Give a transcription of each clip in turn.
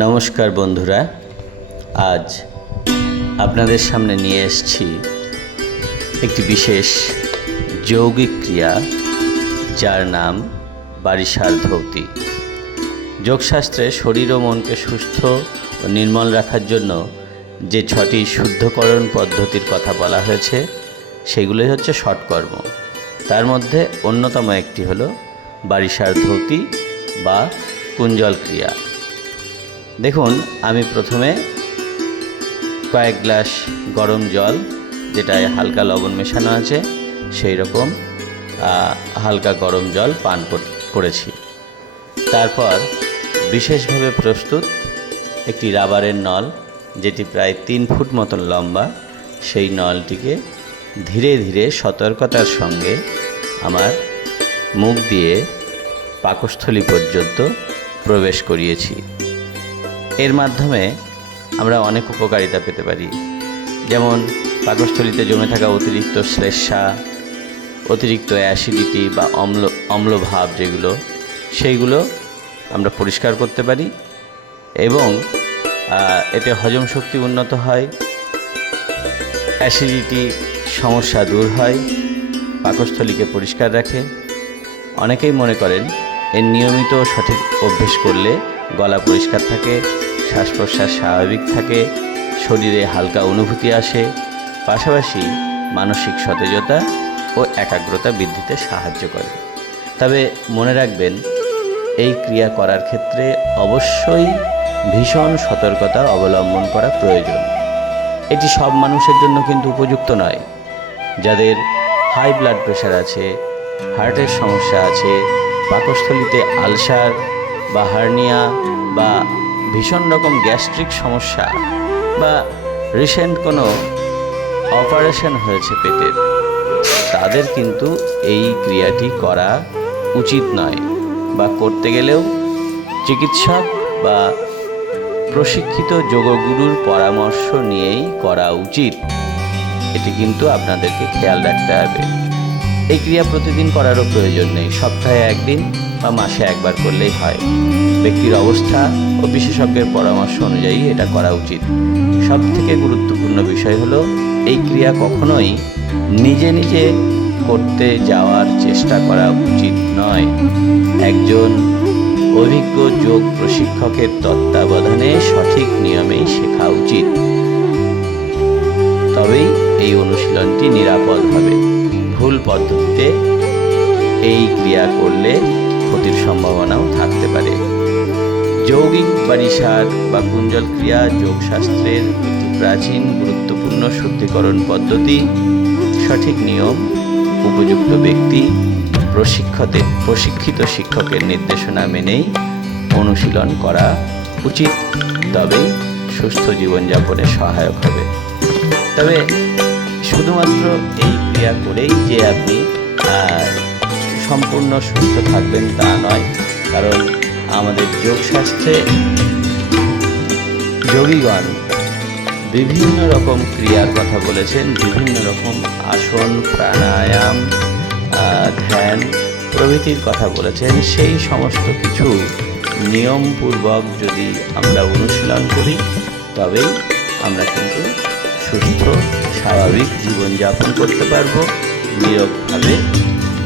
নমস্কার বন্ধুরা, আজ আপনাদের সামনে নিয়ে এসেছি একটি বিশেষ যৌগিক ক্রিয়া, যার নাম বারিশার ধৌতি। যোগশাস্ত্রে শরীর ও মনকে সুস্থ ও নির্মল রাখার জন্য যে 6টি শুদ্ধকরণ পদ্ধতির কথা বলা হয়েছে সেগুলোই হচ্ছে ষটকর্ম। তার মধ্যে অন্যতম একটি হলো বারিশার ধৌতি বা কুঞ্জল ক্রিয়া। দেখুন, আমি প্রথমে কয়েক গ্লাস গরম জল, যেটায় হালকা লবণ মেশানো আছে, সেই রকম হালকা গরম জল পান করেছি। তারপর বিশেষভাবে প্রস্তুত একটি রাবারের নল, যেটি প্রায় 3 ফুট মতন লম্বা, সেই নলটিকে ধীরে ধীরে সতর্কতার সঙ্গে আমার মুখ দিয়ে পাকস্থলী পর্যন্ত প্রবেশ করিয়েছি। এর মাধ্যমে আমরা অনেক উপকারিতা পেতে পারি, যেমন পাকস্থলীতে জমে থাকা অতিরিক্ত শ্লেষ্মা, অতিরিক্ত অ্যাসিডিটি বা অম্লভাব যেগুলো, সেইগুলো আমরা পরিষ্কার করতে পারি এবং এতে হজম শক্তি উন্নত হয়, অ্যাসিডিটি সমস্যা দূর হয়, পাকস্থলীকে পরিষ্কার রাখে। অনেকেই মনে করেন এর নিয়মিত সঠিক অভ্যেস করলে গলা পরিষ্কার থাকে, শ্বাস প্রশ্বাস স্বাভাবিক থাকে, শরীরে হালকা অনুভূতি আসে, পাশাপাশি মানসিক সতেজতা ও একাগ্রতা বৃদ্ধিতে সাহায্য করে। তবে মনে রাখবেন, এই ক্রিয়া করার ক্ষেত্রে অবশ্যই ভীষণ সতর্কতা অবলম্বন করা প্রয়োজন। এটি সব মানুষের জন্য কিন্তু উপযুক্ত নয়। যাদের হাই ব্লাড প্রেশার আছে, হার্টের সমস্যা আছে, পাকস্থলীতে আলসার বা হার্নিয়া বা ভীষণ রকম গ্যাস্ট্রিক সমস্যা বা রিসেন্ট কোনো অপারেশন হয়েছে পেটের, তাদের কিন্তু এই ক্রিয়াটি করা উচিত নয়, বা করতে গেলেও চিকিৎসক বা প্রশিক্ষিত যোগগুরুর পরামর্শ নিয়েই করা উচিত। এটি কিন্তু আপনাদেরকে খেয়াল রাখতে হবে। এই ক্রিয়া প্রতিদিন করারও প্রয়োজন নেই, সপ্তাহে একদিন বা মাসে একবার করলেই হয়। ব্যক্তির অবস্থা ও বিশেষজ্ঞের পরামর্শ অনুযায়ী এটা করা উচিত। সবথেকে গুরুত্বপূর্ণ বিষয় হলো, এই ক্রিয়া কখনোই নিজে নিজে করতে যাওয়ার চেষ্টা করা উচিত নয়। একজন অভিজ্ঞ যোগ প্রশিক্ষকের তত্ত্বাবধানে সঠিক নিয়মেই শেখা উচিত, তবেই এই অনুশীলনটি নিরাপদ হবে। ভুল পদ্ধতিতে এই ক্রিয়া করলে ক্ষতির সম্ভাবনাও থাকতে পারে। যৌগিক বারিশার বা কুঞ্জল ক্রিয়া যোগশাস্ত্রের একটি প্রাচীন গুরুত্বপূর্ণ শুদ্ধিকরণ পদ্ধতি। সঠিক নিয়ম, উপযুক্ত ব্যক্তি, প্রশিক্ষিত শিক্ষকের নির্দেশনা মেনেই অনুশীলন করা উচিত, তবেই সুস্থ জীবনযাপনে সহায়ক হবে। তবে শুধুমাত্র এই ক্রিয়া করেই যে আপনি সম্পূর্ণ সুস্থ থাকবেন তা নয়, কারণ আমাদের যোগশাস্ত্রে যোগীগণ বিভিন্ন রকম ক্রিয়ার কথা বলেছেন, বিভিন্ন রকম আসন, প্রাণায়াম, ধ্যান প্রভৃতির কথা বলেছেন। সেই সমস্ত কিছু নিয়মপূর্বক যদি আমরা অনুশীলন করি, তবেই আমরা কিন্তু সুস্থ স্বাভাবিক জীবনযাপন করতে পারবো, নিরোগভাবে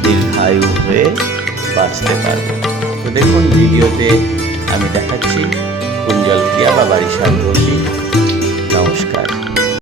দীর্ঘায়ু হয়ে বাঁচতে পারবো। তো দেখুন, ভিডিওতে আমি দেখাচ্ছি কুঞ্জল ক্রিয়া বা বারিশার ধৌতি।